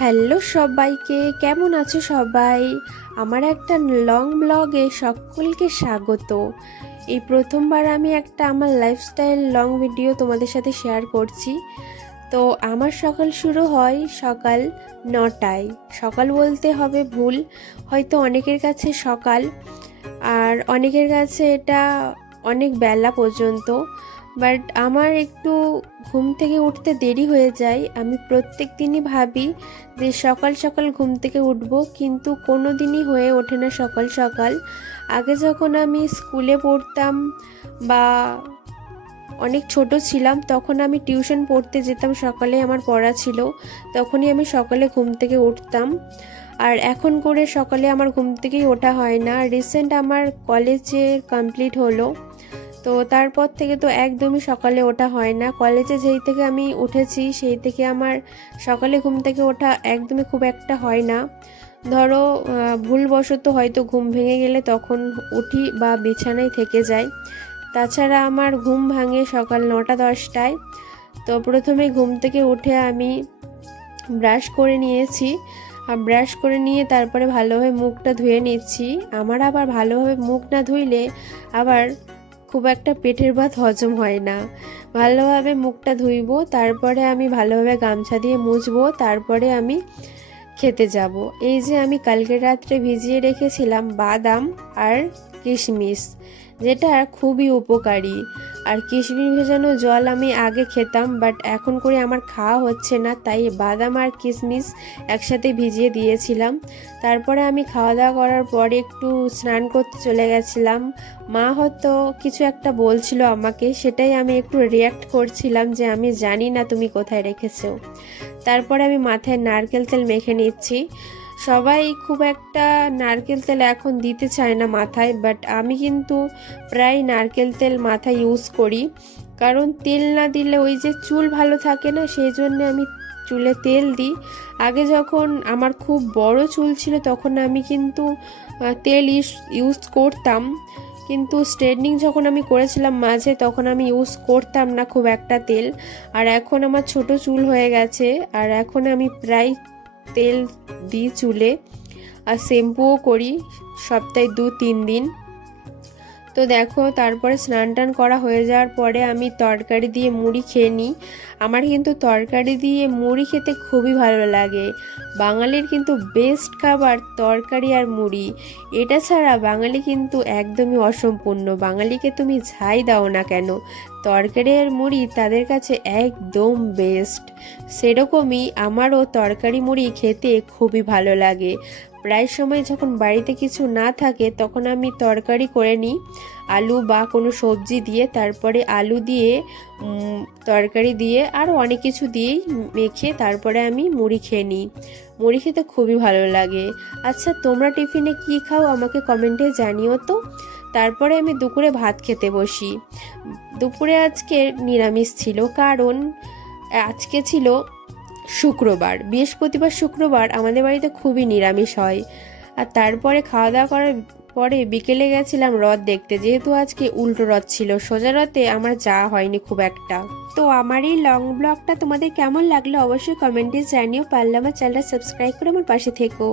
Hello সবাইকে, কেমন আছো সবাই? আমার একটা লং ব্লগে সকলকে স্বাগত। এই প্রথমবার আমি একটা আমার লাইফস্টাইল লং ভিডিও তোমাদের সাথে শেয়ার করছি। তো আমার সকাল শুরু হয় সকাল 9টায়। সকাল বলতে হবে ভুল, হয়তো অনেকের কাছে সকাল আর অনেকের কাছে এটা অনেক বেলা পর্যন্ত। বাট আমার একটু ঘুম থেকে উঠতে দেরি হয়ে যায়। আমি প্রত্যেক দিনই ভাবি যে সকাল সকাল ঘুম থেকে উঠবো, কিন্তু কোনো দিনই হয়ে ওঠে না সকাল সকাল। আগে যখন আমি স্কুলে পড়তাম বা অনেক ছোট ছিলাম, তখন আমি টিউশন পড়তে যেতাম, সকালে আমার পড়া ছিল, তখনই আমি সকালে ঘুম থেকে উঠতাম। আর এখন করে সকালে আমার ঘুম থেকেই ওঠা হয় না। রিসেন্ট আমার কলেজে কমপ্লিট হলো, তো তারপর থেকে তো একদমই সকালে ওঠা হয় না। কলেজে যেই থেকে আমি উঠেছি সেই থেকে আমার সকালে ঘুম থেকে ওঠা একদমই খুব একটা হয় না। ধরো ভুলবশত হয়তো ঘুম ভেঙে গেলে তখন উঠি বা বিছানায় থেকে যাই। তাছাড়া আমার ঘুম ভাঙে সকাল 9টা-10টায়। তো প্রথমে ঘুম থেকে উঠে আমি ব্রাশ করে নিয়েছি। ব্রাশ করে নিয়ে তারপরে ভালোভাবে মুখটা ধুয়ে নিচ্ছি। আমার আবার ভালোভাবে মুখ না ধুইলে আবার খুব একটা পেটের ভাত হজম হয় না। ভালোভাবে মুখটা ধুইবো, তারপরে আমি ভালোভাবে গামছা দিয়ে মুছবো, তারপরে আমি খেতে যাব। এই যে আমি কালকে রাত্রে ভিজিয়ে রেখেছিলাম বাদাম আর কিশমিশ, যেটা খুবই উপকারী। আর কিশমিশ ভেজানো জল আমি আগে খেতাম, বাট এখন করে আমার খাওয়া হচ্ছে না, তাই বাদাম আর কিশমিশ একসাথে ভিজিয়ে দিয়েছিলাম। তারপরে আমি খাওয়া দাওয়া করার পরে একটু স্নান করতে চলে গেছিলাম। মা হয়তো কিছু একটা বলছিল আমাকে, সেটাই আমি একটু রিয়াক্ট করছিলাম যে আমি জানি না তুমি কোথায় রেখেছো। তারপরে আমি মাথায় নারকেল তেল মেখে নিচ্ছি। সবাই খুব একটা নারকেল তেল এখন দিতে চায় না মাথায়, বাট আমি কিন্তু প্রায় নারকেল তেল মাথায় ইউজ করি, কারণ তেল না দিলে ওই যে চুল ভালো থাকে না, সেই জন্য আমি চুলে তেল দিই। আগে যখন আমার খুব বড় চুল ছিল তখন আমি কিন্তু তেল ইউজ করতাম, কিন্তু স্ট্রেটনিং যখন আমি করেছিলাম মাঝে, তখন আমি ইউজ করতাম না খুব একটা তেল। আর এখন আমার ছোট চুল হয়ে গেছে, আর এখন আমি প্রায় তেল দিই চুলে, আর শ্যাম্পুও করি সপ্তাহে 2-3 দিন। তো দেখো, তারপরে স্নান টান করা হয়ে যাওয়ার পরে আমি তরকারি দিয়ে মুড়ি খেয়ে নিই। আমার কিন্তু তরকারি দিয়ে মুড়ি খেতে খুবই ভালো লাগে। বাঙালির কিন্তু বেস্ট খাবার তরকারি আর মুড়ি। এটা ছাড়া বাঙালি কিন্তু একদমই অসম্পূর্ণ। বাঙালিকে তুমি যাই দাও না কেন, তরকারি আর মুড়ি তাদের কাছে একদম বেস্ট। সেরকমই আমারও তরকারি মুড়ি খেতে খুবই ভালো লাগে। প্রায় সময় যখন বাড়িতে কিছু না থাকে তখন আমি তরকারি করে নিই আলু বা কোনো সবজি দিয়ে, তারপরে আলু দিয়ে তরকারি দিয়ে আরও অনেক কিছু দিয়েই মেখে তারপরে আমি মুড়ি খেয়ে নিই। মুড়ি খেতে খুবই ভালো লাগে। আচ্ছা, তোমরা টিফিনে কি খাও আমাকে কমেন্টে জানিও তো। তারপরে আমি দুপুরে ভাত খেতে বসি। দুপুরে আজকে নিরামিষ ছিল, কারণ আজকে ছিল শুক্রবার। বৃহস্পতিবার শুক্রবার আমাদের বাড়িতে খুবই নিরামিষ হয়। আর তারপরে খাওয়া দাওয়া করার পরে বিকেলে গেছিলাম রথ দেখতে, যেহেতু আজকে উল্টো রথ ছিল। সোজা রথে আমার যাওয়া হয়নি খুব একটা। তো আমার এই লং ব্লগটা তোমাদের কেমন লাগলো অবশ্যই কমেন্টে জানিও। পারলে আমার চ্যানেলটা সাবস্ক্রাইব করে আমার পাশে থেকো।